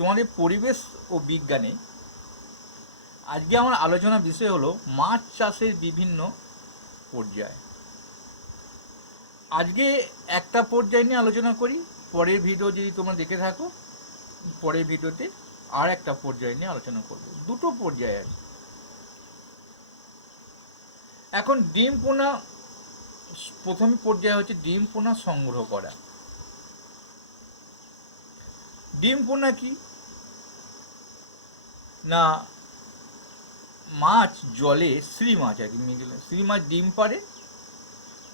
তোমাদের পরিবেশ ও বিজ্ঞানে আজকে আমার আলোচনার বিষয় হলো মাছ চাষের বিভিন্ন পর্যায়। আজকে একটা পর্যায় নিয়ে আলোচনা করি, পরের ভিডিও যদি তোমরা দেখে থাকো, পরের ভিডিওতে আর একটা পর্যায় নিয়ে আলোচনা করব। দুটো পর্যায় আছে। এখন ডিম পোনা, প্রথম পর্যায়ে হচ্ছে ডিম পোনা সংগ্রহ করা। ডিম পোনা কি? না, মাছ জলে শ্রী মাছ আর কি, মিডিলে শ্রী মাছ ডিম পারে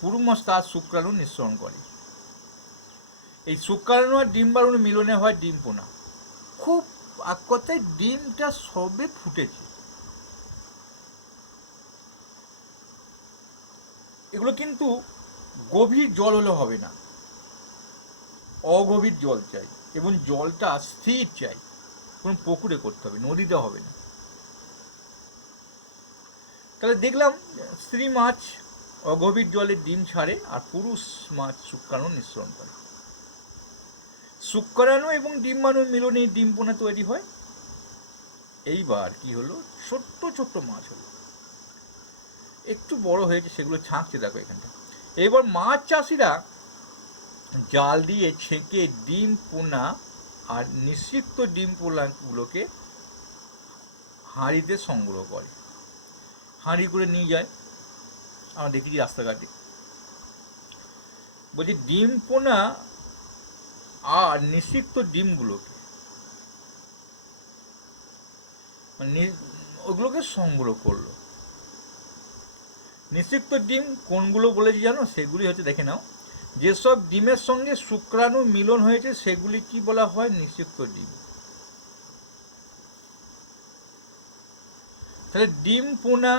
পুরু মাছ তার শুক্রাণু নিঃসরণ করে। এই শুক্রাণু আর ডিম বাড়ুন মিলনে হয় ডিম পোনা। খুব এক কথায় ডিমটা সবে ফুটেছে। এগুলো কিন্তু গভীর জল হলে হবে না। অগভীর জল চাই এবং জলটা স্থির চাই। কোন পুকুরে করতে হবে, নদীতে হবে না। তাহলে দেখলাম স্ত্রী মাছ অগভীর জলে ডিম ছাড়ে আর পুরুষ মাছ শুক্রাণু নিঃসরণ করে। শুক্রাণু এবং ডিম্বাণুর মিলনে এই ডিম পোনা তৈরি হয়। এইবার কি হলো? ছোট্ট ছোট্ট মাছ হলো। একটু বড় হয়েছে, সেগুলো ছাঁকছে, দেখো এখানটা। এবার মাছ চাষিরা জাল দিয়ে ছেঁকে ডিম পোনা আর নিষিক্ত ডিম পোলাগুলোকে হাঁড়িতে সংগ্রহ করে। হাঁড়ি করে নিয়ে যায়। আমরা দেখেছি রাস্তাঘাটে। বলছি ডিম পোনা আর নিষিক্ত ডিমগুলোকে মানে ওগুলোকে সংগ্রহ করল। নিষিক্ত ডিম কোনগুলো বলেছি জানো? সেগুলি হচ্ছে, দেখে নাও। যেসব ডিমের সঙ্গে শুক্রাণু মিলন হয়েছে, সেগুলি কি বলা হয়? নিষিক্ত ডিম। তাহলে ডিম, পোনা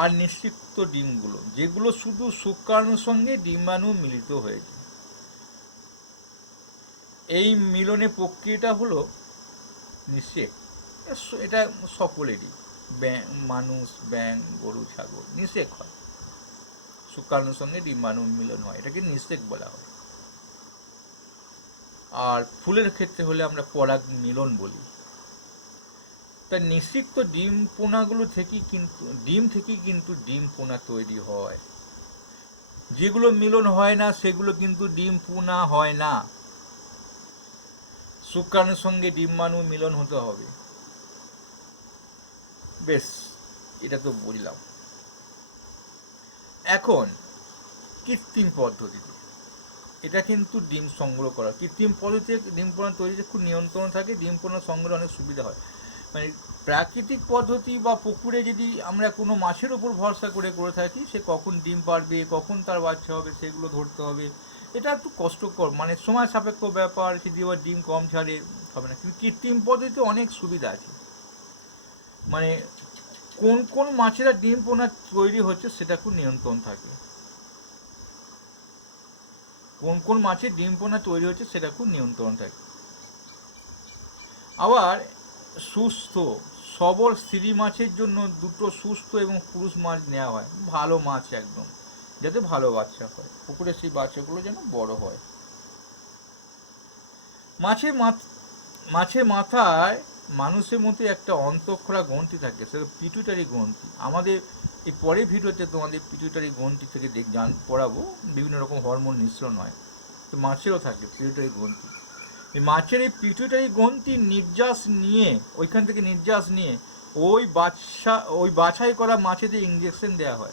আর নিষিক্ত ডিমগুলো, যেগুলো শুধু শুক্রাণুর সঙ্গে ডিমাণু মিলিত হয়েছে। এই মিলনে প্রক্রিয়াটা হলো নিষেক এটা সকলেরই। ব্যাং মানুষ ব্যাং গরু, ছাগল নিষেক হয়। শুক্রাণুর সঙ্গে ডিম্বাণু মিলন হয়, এটাকে নিষেক বলা হয়। আর ফুলের ক্ষেত্রে হলে আমরা পরাগ মিলন বলি। তা নিষিক্ত ডিম পোনাগুলো থেকেই কিন্তু, ডিম থেকেই কিন্তু ডিম পোনা তৈরি হয়। যেগুলো মিলন হয় না, সেগুলো কিন্তু ডিম পোনা হয় না। শুক্রাণুর সঙ্গে ডিম্বাণু মিলন হতে হবে। বেশ, এটা তো বুঝলাম। এখন কৃত্রিম পদ্ধতিতে। এটা কিন্তু ডিম সংগ্রহ করা। কৃত্রিম পদ্ধতিতে ডিম পোনা তৈরিতে খুব নিয়ন্ত্রণ থাকে। ডিম পোনা সংগ্রহ অনেক সুবিধা হয়। মানে প্রাকৃতিক পদ্ধতি বা পুকুরে যদি আমরা কোনো মাছের উপর ভরসা করে করে থাকি, সে কখন ডিম পারবে, কখন তার বাচ্চা হবে, সেগুলো ধরতে হবে। এটা একটু কষ্টকর। মানে সময় সাপেক্ষ ব্যাপার যদি আবার ডিম কম ছাড়ে, হবে না। কিন্তু কৃত্রিম পদ্ধতিতে অনেক সুবিধা আছে। মানে কোন কোন মাছেরা ডিম পোনা তৈরি হচ্ছে সেটা খুব নিয়ন্ত্রণ থাকে। কোন কোন মাছের ডিম পোনা তৈরি হচ্ছে সেটা খুব নিয়ন্ত্রণ থাকে। আবার সুস্থ, সবল স্ত্রী মাছের জন্য দুটো সুস্থ এবং পুরুষ মাছ নেওয়া হয়। ভালো মাছ একদম, যাতে ভালো বাচ্চা হয়। পুকুরে সেই বাচ্চাগুলো যেন বড় হয়। মাছের মাছের মাথায় মানুষের মধ্যে একটা অন্তঃক্ষরা গ্রন্থি থাকে, সেটা পিটুটারি গ্রন্থি। আমাদের এই পরের ভিডিওতে তোমাদের পিটুটারি গ্রন্থি থেকে দেখ, জান, পড়াবো। বিভিন্ন রকম হরমোন মিশ্রণ হয়। তো মাছেরও থাকে পিটুটারি গ্রন্থি। এই মাছের এই পিটুটারি গ্রন্থি নির্যাস নিয়ে, ওইখান থেকে নির্যাস নিয়ে, ওই বাচ্চা, ওই বাছাই করা মাছেদের ইঞ্জেকশন দেওয়া হয়।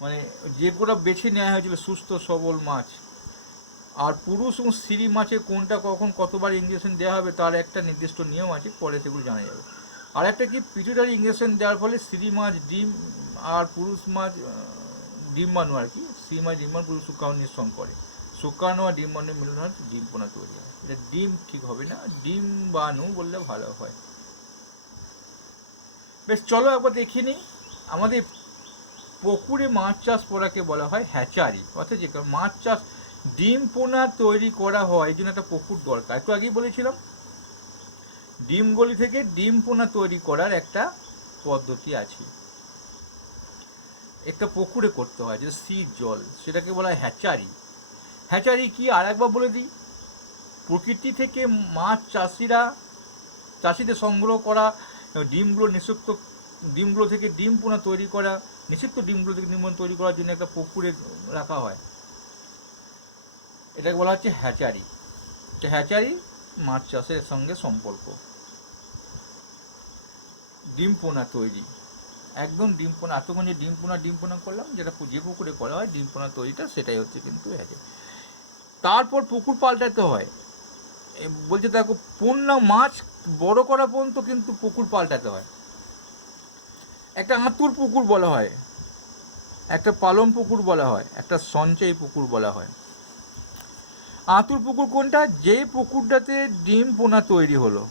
মানে যেগুলো বেছে নেওয়া হয়েছিল সুস্থ, সবল মাছ আর পুরুষ এবং স্ত্রী মাছে কোনটা কখন কতবার ইঞ্জেকশন দেওয়া হবে তার একটা নির্দিষ্ট নিয়ম আছে পরে সেগুলো জানা যাবে। আর একটা কি পিটুটারি ইঞ্জেকশন দেওয়ার ফলে স্ত্রী মাছ ডিম আর পুরুষ মাছ আহ, ডিম্বাণু আর কি স্ত্রী মাছ ডিম্বাণু পুরুষ শুক্রাণু নিঃসরণ করে। শুক্রাণু আর ডিম ডিম্বাণু মিলন হয় ডিম পোনা তৈরি হয়। এটা ডিম ঠিক হবে না ডিম্বাণু বললে ভালো হয়। বেশ চলো একবার দেখে নিই। আমাদের পুকুরে মাছ চাষ করাকে বলা হয় হ্যাচারি অর্থাৎ যে মাছ চাষ ডিম পোনা তৈরি করা হয়, এই জন্য একটা পুকুর দরকার। একটু আগেই বলেছিলাম ডিমগুলি থেকে ডিম পোনা তৈরি করার একটা পদ্ধতি আছে। একটা পুকুরে করতে হয়, যেটা স্থির জল, সেটাকে বলা হয় হ্যাচারি। হ্যাচারি কি? আর একবার বলে দিই, প্রকৃতি থেকে মাছ চাষিরা, চাষিদের সংগ্রহ করা, ডিমগুলো নিষিক্ত, ডিমগুলো থেকে ডিম পোনা তৈরি করা, নিষিক্ত ডিমগুলো থেকে ডিম তৈরি করার জন্য একটা পুকুরে রাখা হয়। এটাকে বলা হচ্ছে হ্যাচারি। তো হ্যাচারি মাছ চাষের সঙ্গে সম্পর্ক। ডিম পোনা তৈরি। একদম ডিম পোনা এতক্ষণ যে ডিম পোনা ডিম পোনা করলাম, যেটা যে পুকুরে করা হয় ডিম পোনা তৈরিটা সেটাই হচ্ছে কিন্তু হ্যাচারি। তারপর পুকুর পাল্টাতে হয়। বলছে দেখো, পূর্ণ মাছ বড় করা পর্যন্ত কিন্তু পুকুর পাল্টাতে হয়। একটা আঁতুর পুকুর বলা হয়, একটা পালন পুকুর বলা হয়, একটা সঞ্চয় পুকুর বলা হয়। আঁতুর পুকুর কোনটা? যে পুকুরটাতে ডিম পোনা তৈরি হলো।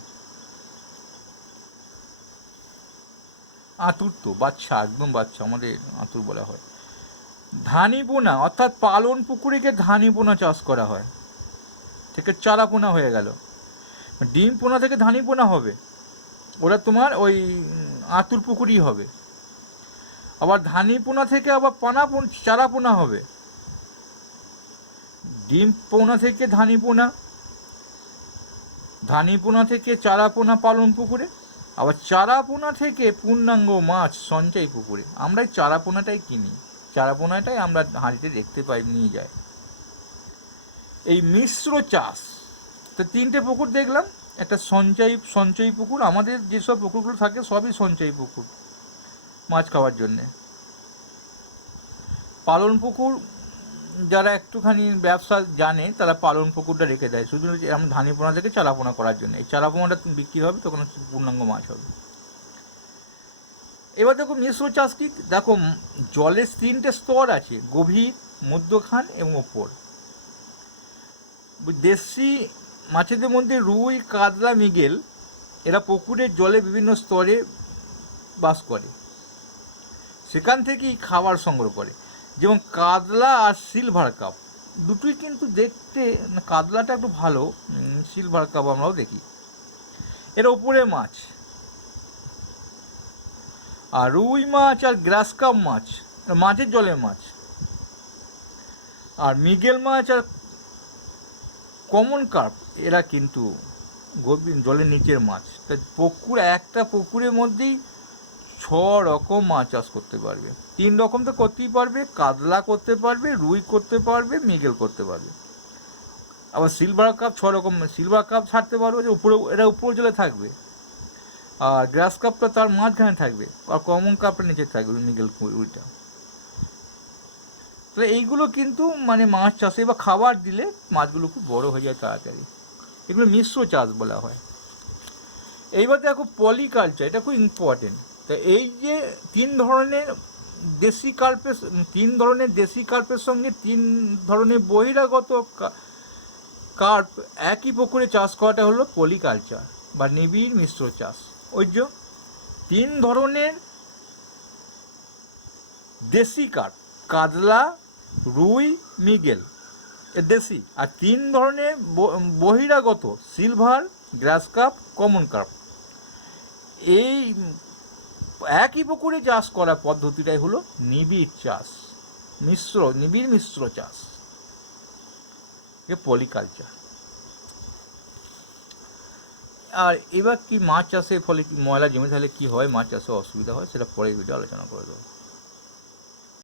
আঁতুর তো, বাচ্চা, একদম বাচ্চা, আমাদের আঁতুর বলা হয়। ধানি পোনা, অর্থাৎ পালন পুকুরিকে ধানি পোনা চাষ করা হয়। থেকে চারা পোনা হয়ে গেল। ডিম পোনা থেকে ধানি পোনা হবে। ওরা তোমার ওই আঁতুর পুকুরই হবে। আবার ধানি পোনা থেকে আবার পোনা চারা পোনা হবে। ডিম পোনা থেকে ধানি পোনা ধানি পোনা থেকে চারা পোনা পালন পুকুরে, আবার চারা পোনা থেকে পূর্ণাঙ্গ মাছ সঞ্চয় পুকুরে। আমরা চারা পোনাটাই কিনি। চারা পোনাটাই আমরা হাঁড়িতে দেখতে পাই, নিয়ে যাই। এই মিশ্র চাষ, তো তিনটে পুকুর দেখলাম। একটা সঞ্চয়, সঞ্চয়ী পুকুর, আমাদের যেসব পুকুরগুলো থাকে সবই সঞ্চয়ী পুকুর মাছ খাওয়ার জন্যে। পালন পুকুর যারা একটুখানি ব্যবসা জানে, তারা পালন পুকুরটা রেখে দেয়। শুধু এরকম ধানি পোনা থেকে চারাপোনা করার জন্য। এই চারাপোনাটা বিক্রি হবে, তখন পূর্ণাঙ্গ মাছ হবে। এবার দেখো মিশ্র চাষ কি? দেখো, জলের তিনটে স্তর আছে, গভীর, মধ্যখান এবং ওপর। দেশি মাছেদের মধ্যে রুই, কাতলা, মিগেল, এরা পুকুরের জলে বিভিন্ন স্তরে বাস করে। সেখান থেকেই খাবার সংগ্রহ করে। যেমন কাতলা আর সিলভার কাপ দুটোই কিন্তু দেখতে না, কাতলাটা একটু ভালো সিলভার কাপ আমরাও দেখি। এর ওপরে মাছ। আর রুই মাছ আর গ্রাস কাপ মাছ মাছের জলের মাছ। আর মিগেল মাছ আর কমন কার্প এরা কিন্তু গভীর জলের নিচের মাছ। তা পুকুর একটা পুকুরের মধ্যেই ছ রকম মাছ চাষ করতে পারবে। তিন রকম তো করতেই পারবে, কাতলা করতে পারবে, রুই করতে পারবে, মিগেল করতে পারবে। আবার সিলভার কাপ ছ রকম সিলভার কাপ ছাড়তে পারবে যে উপরে, এটা উপর জলে থাকবে। আর গ্রাস কাপটা তার মাঝখানে থাকবে, আর কমন কাপটা নিচে থাকবে, মিগেল রুইটা তাহলে এইগুলো কিন্তু মানে মাছ চাষে বা খাবার দিলে মাছগুলো খুব বড় হয়ে যায় তাড়াতাড়ি। এগুলো মিশ্র চাষ বলা হয়। এইবার দেখো পলিকালচার এটা খুব ইম্পর্টেন্ট তা এই যে তিন ধরনের দেশি কার্পের তিন ধরনের দেশি কার্পের সঙ্গে তিন ধরনের বহিরাগত কার্প একই পুকুরে চাষ করাটা হলো পলিকালচার বা নিবিড় মিশ্র চাষ। ওই যে তিন ধরনের দেশি কার্প, কাতলা, রুই, মিগেল দেশি, আর তিন ধরনের বহিরাগত silver, grass carp common carp. এই একই পুকুরে চাষ করার পদ্ধতিটাই হলো নিবিড় চাষ, মিশ্র, নিবিড় মিশ্র চাষ পলিকালচার। আর এবার কি মাছ চাষের ফলে ময়লা জমে থাকলে কি হয়, মাছ চাষে অসুবিধা হয়, সেটা পরে ভিডিও আলোচনা করে দেবো।